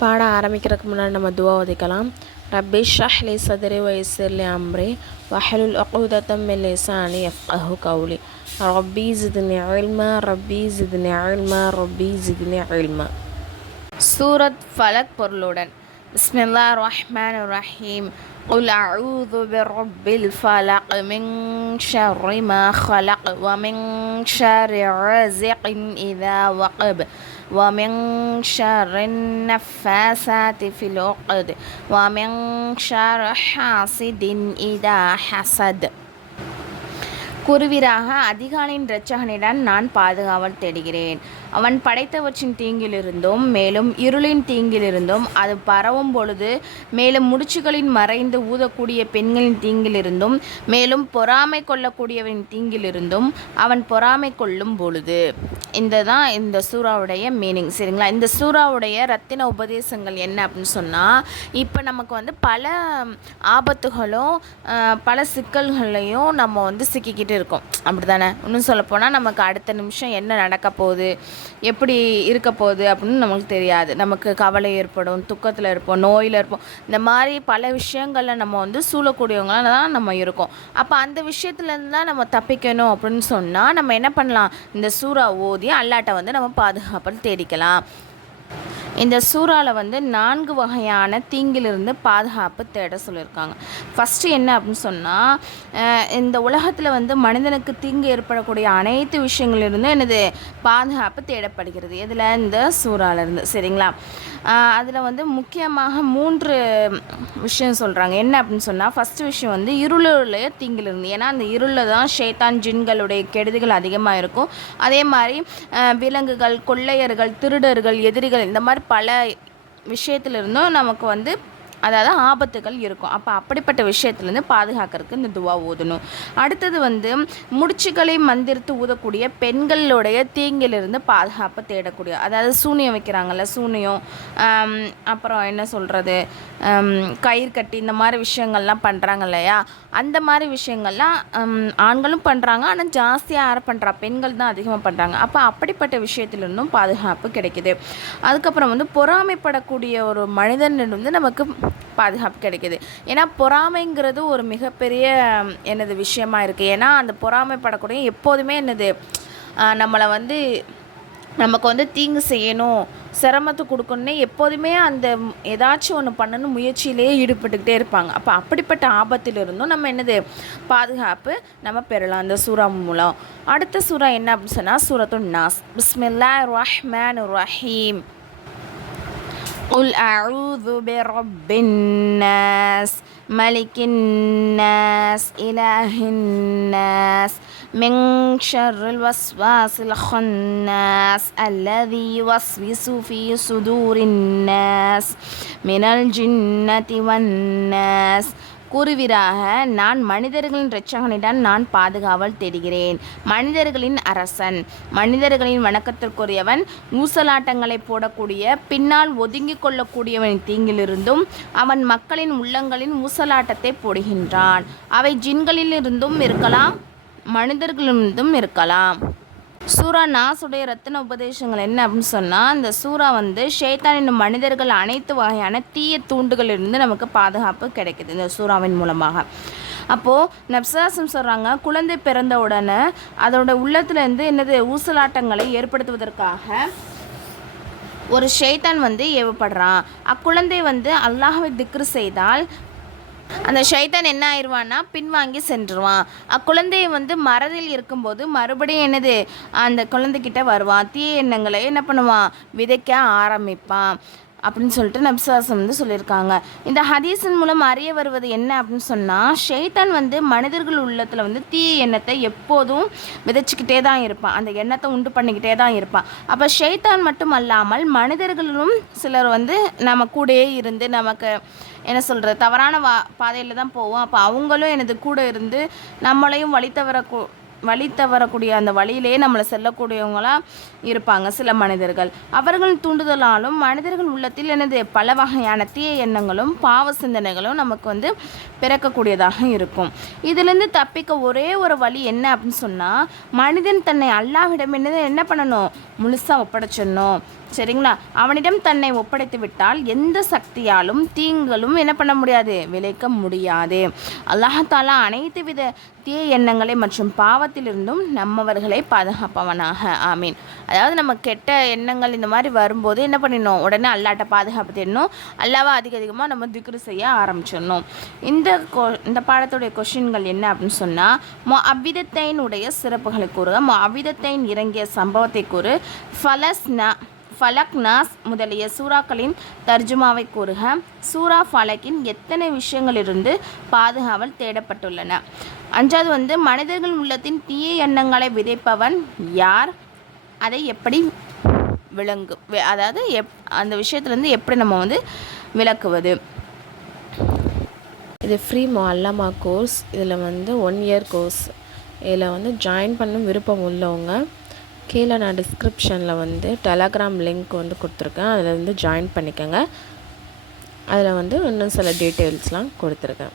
பாடம் ஆரம்பிக்கிறதுக்கு முன்னாடி நம்ம துவா ஓதிக்கலாம். ரப்பி ஷ்ரஹ் லி சத்ரி வயஸ்ஸிர் லி அம்ரி வஹ்லுல் உக்தத்தம் மின் லிசானி யஃப்கஹு கௌலி ரப்பி ஜித்னி இல்மா ரப்பி ஜித்னி இல்மா ரப்பி ஜித்னி இல்மா. சூரத் ஃபலக் பொருளுடன். பிஸ்மில்லாஹிர் ரஹ்மானிர் ரஹீம். குல் அஊது பிரப்பில் ஃபலக் மின் ஷர்ரி மா ஹலக் வ மின் ஷர்ரி காஸிகின் இதா வகப் ومن شر النفاثات في العقد ومن شر حاسد إذا حسد. கூறுவீராக, அதிகாலையின் இரட்சகனிடம் நான் பாதுகாவல் தேடுகிறேன். அவன் படைத்தவற்றின் தீங்கிலிருந்தும் மேலும் இருளின் தீங்கிலிருந்தும் அது பரவும் பொழுது மேலும் முடிச்சுகளின் மறைந்து ஊதக்கூடிய பெண்களின் தீங்கிலிருந்தும் மேலும் பொறாமை கொள்ளக்கூடியவனின் தீங்கிலிருந்தும் அவன் பொறாமை கொள்ளும் பொழுது. இந்த சூறாவுடைய மீனிங். சரிங்களா? இந்த சூறாவுடைய ரத்தின உபதேசங்கள் என்ன அப்படின்னு சொன்னால், இப்போ நமக்கு பல ஆபத்துகளும் பல சிக்கல்களையும் நம்ம சிக்கிக்கிட்டு இருக்கோம். அப்படி தானே? இன்னும் சொல்லப்போனால் நமக்கு அடுத்த நிமிஷம் என்ன நடக்க போகுது, எப்படி இருக்க போகுது அப்படின்னு நமக்கு தெரியாது. நமக்கு கவலை ஏற்படும், துக்கத்தில் இருப்போம், நோயில் இருப்போம். இந்த மாதிரி பல விஷயங்களில் நம்ம சூழக்கூடியவங்களாக தான் நம்ம இருக்கோம். அப்போ அந்த விஷயத்துலேருந்து தான் நம்ம தப்பிக்கணும் அப்படின்னு சொன்னால் நம்ம என்ன பண்ணலாம்? இந்த சூறா ஓதி அல்லாட்ட நம்ம பாதுகாப்பல் தேடிக்கலாம். இந்த சூறாவில் 4 வகையான தீங்கிலிருந்து பாதுகாப்பு தேட சொல்லியிருக்காங்க. ஃபஸ்ட்டு என்ன அப்படின்னு சொன்னால், இந்த உலகத்தில் மனிதனுக்கு தீங்கு ஏற்படக்கூடிய அனைத்து விஷயங்களிலிருந்து பாதுகாப்பு தேடப்படுகிறது. இதில் இந்த சூறாவிலிருந்து. சரிங்களா? அதில் முக்கியமாக 3 விஷயம் சொல்கிறாங்க. என்ன அப்படின்னு சொன்னால், ஃபஸ்ட்டு விஷயம் இருளுடைய தீங்கிலிருந்து. ஏன்னா அந்த இருளில் தான் ஷைத்தான் ஜின்களுடைய கெடுதிகள் அதிகமாக இருக்கும். அதே மாதிரி விலங்குகள், கொள்ளையர்கள், திருடர்கள், எதிரிகள், இந்த மாதிரி பல விஷயத்திலிருந்தும் நமக்கு அதாவது ஆபத்துகள் இருக்கும். அப்போ அப்படிப்பட்ட விஷயத்துலேருந்து பாதுகாக்கிறதுக்கு இந்த துவா ஓதணும். அடுத்தது முடிச்சுகளை மந்திரித்து ஊதக்கூடிய பெண்களுடைய தீங்கிலிருந்து பாதுகாப்பு தேடக்கூடிய, அதாவது சூனியம் வைக்கிறாங்கல்ல, சூனியம், அப்புறம் என்ன சொல்கிறது, கயிறு கட்டி இந்த மாதிரி விஷயங்கள்லாம் பண்ணுறாங்க இல்லையா? அந்த மாதிரி விஷயங்கள்லாம் ஆண்களும் பண்ணுறாங்க. ஆனால் ஜாஸ்தியாக யார் பண்ணுறா? பெண்கள் தான் அதிகமாக பண்ணுறாங்க. அப்போ அப்படிப்பட்ட விஷயத்திலிருந்தும் பாதுகாப்பு கிடைக்கிது. அதுக்கப்புறம் பொறாமைப்படக்கூடிய ஒரு மனிதனிலிருந்து நமக்கு பாதுகாப்பு கிடைக்கிது. ஏன்னா பொறாமைங்கிறது ஒரு மிகப்பெரிய விஷயமா இருக்குது. ஏன்னா அந்த பொறாமைப்படக்கூடிய எப்போதுமே நம்மளை நமக்கு தீங்கு செய்யணும், சிரமத்தை கொடுக்கணுன்னே எப்போதுமே அந்த ஏதாச்சும் ஒன்று பண்ணணும் முயற்சியிலேயே ஈடுபட்டுக்கிட்டே இருப்பாங்க. அப்போ அப்படிப்பட்ட ஆபத்திலிருந்தும் நம்ம பாதுகாப்பு நம்ம பெறலாம் அந்த சூறா மூலம். அடுத்த சூறா என்ன அப்படின்னு சொன்னால், சூரத்துன் நாஸ். பிஸ்மில்லாஹிர் ரஹ்மானிர் ரஹீம். قل أعوذ برب الناس ملك الناس إله الناس من شر الوسواس الخناس الذي يوسوس في صدور الناس من الجنة والناس. கூறுவீராக, நான் மனிதர்களின் இரட்சகனிடம் நான் பாதுகாவல் தேடுகிறேன். மனிதர்களின் அரசன், மனிதர்களின் வணக்கத்திற்குரியவன், ஊசலாட்டங்களை போடக்கூடிய பின்னால் ஒதுங்கி கொள்ளக்கூடியவனின் தீங்கிலிருந்தும் அவன் மக்களின் உள்ளங்களின் ஊசலாட்டத்தை போடுகின்றான். அவை ஜின்களிலிருந்தும் இருக்கலாம், மனிதர்களிலிருந்தும் இருக்கலாம். சூரா நாஸுடைய ரத்தின உபதேசங்கள் என்ன அப்படின்னு சொன்னால், இந்த சூறா ஷைத்தான் என்னும் மனிதர்கள் அனைத்து வகையான தீய தூண்டுகளிலிருந்து நமக்கு பாதுகாப்பு கிடைக்குது இந்த சூறாவின் மூலமாக. அப்போது நப்சாசம் சொல்கிறாங்க, குழந்தை பிறந்த உடனே அதோட உள்ளத்துலேருந்து ஊசலாட்டங்களை ஏற்படுத்துவதற்காக ஒரு ஷைத்தான் ஏவப்படுறான். அக்குழந்தை அல்லாஹ்வை திக்ரு செய்தால் அந்த ஷைத்தான் என்ன ஆயிடுவான்னா பின்வாங்கி சென்றுவான். அக்குழந்தையை மறதில் இருக்கும்போது மறுபடியும் அந்த குழந்தைகிட்ட வருவான். தீய எண்ணங்களை என்ன பண்ணுவான்? விதைக்க ஆரம்பிப்பான் அப்படின்னு சொல்லிட்டு நபிசுவாசம் சொல்லியிருக்காங்க. இந்த ஹதீஸின் மூலம் அறிய வருவது என்ன அப்படின்னு சொன்னால், ஷைத்தான் மனிதர்கள் உள்ளத்தில் தீய எண்ணத்தை எப்போதும் விதைச்சிக்கிட்டே தான் இருப்பான். அந்த எண்ணத்தை உண்டு பண்ணிக்கிட்டே தான் இருப்பான். அப்போ ஷைத்தான் மட்டும் அல்லாமல் மனிதர்களும் சிலர் நம்ம கூடயே இருந்து நமக்கு என்ன சொல்கிறது, தவறான பாதையில் தான் போவோம். அப்போ அவங்களும் கூட இருந்து நம்மளையும் வழி தவறக்கூடிய அந்த வழியிலே நம்மளை செல்லக்கூடியவங்களாக இருப்பாங்க சில மனிதர்கள். அவர்கள் தூண்டுதலாலும் மனிதர்கள் உள்ளத்தில் பல வகையான தீய எண்ணங்களும் பாவ சிந்தனைகளும் நமக்கு பிறக்கக்கூடியதாக இருக்கும். இதிலிருந்து தப்பிக்க ஒரே ஒரு வழி என்ன அப்படின்னு சொன்னால், மனிதன் தன்னை அல்லாஹ்விடம் என்ன பண்ணணும்? முழுசாக ஒப்படைச்சிடணும். சரிங்களா? அவனிடம் தன்னை ஒப்படைத்து விட்டால் எந்த சக்தியாலும் தீங்களும் என்ன பண்ண முடியாது, விளைக்க முடியாது. அல்லாஹ் தஆலா அனைத்து வித தீய எண்ணங்களை மற்றும் பாவத்திலிருந்தும் நம்மவர்களை பாதுகாப்பவனாக. ஆமீன். அதாவது நம்ம கெட்ட எண்ணங்கள் இந்த மாதிரி வரும்போது என்ன பண்ணிடணும், உடனே அல்லாட்ட பாதுகாப்பு தேடணும். அல்லாவை அதிகமாக நம்ம திக்ரு செய்ய ஆரம்பிச்சிடணும். இந்த பாடத்துடைய கொஷின்கள் என்ன அப்படின்னு சொன்னால், முஅவ்விதத்தைனுடைய சிறப்புகளை கூறுக, முஅவ்விதத்தைன் இறங்கிய சம்பவத்தை கூறு, ஃபலக் நாஸ் முதலிய சூறாக்களின் தர்ஜுமாவை கூறுக, சூரா ஃபலக்கின் எத்தனை விஷயங்களிலிருந்து பாதுகாவல் தேடப்பட்டுள்ளன. 5வது மனிதர்கள் உள்ளத்தின் தீய எண்ணங்களை விதைப்பவன் யார், அதை எப்படி அதாவது அந்த விஷயத்துலேருந்து எப்படி நம்ம விளக்குவது. இது ஃப்ரீ முஅல்லமா கோர்ஸ். இதில் 1 இயர் கோர்ஸ். இதில் ஜாயின் பண்ண விருப்பம் உள்ளவங்க கீழே நான் டிஸ்கிரிப்ஷனில் டெலகிராம் லிங்க் கொடுத்துருக்கேன். அதில் ஜாயின் பண்ணிக்கோங்க. அதில் இன்னும் சில டீட்டெயில்ஸ்லாம் கொடுத்துருக்கேன்.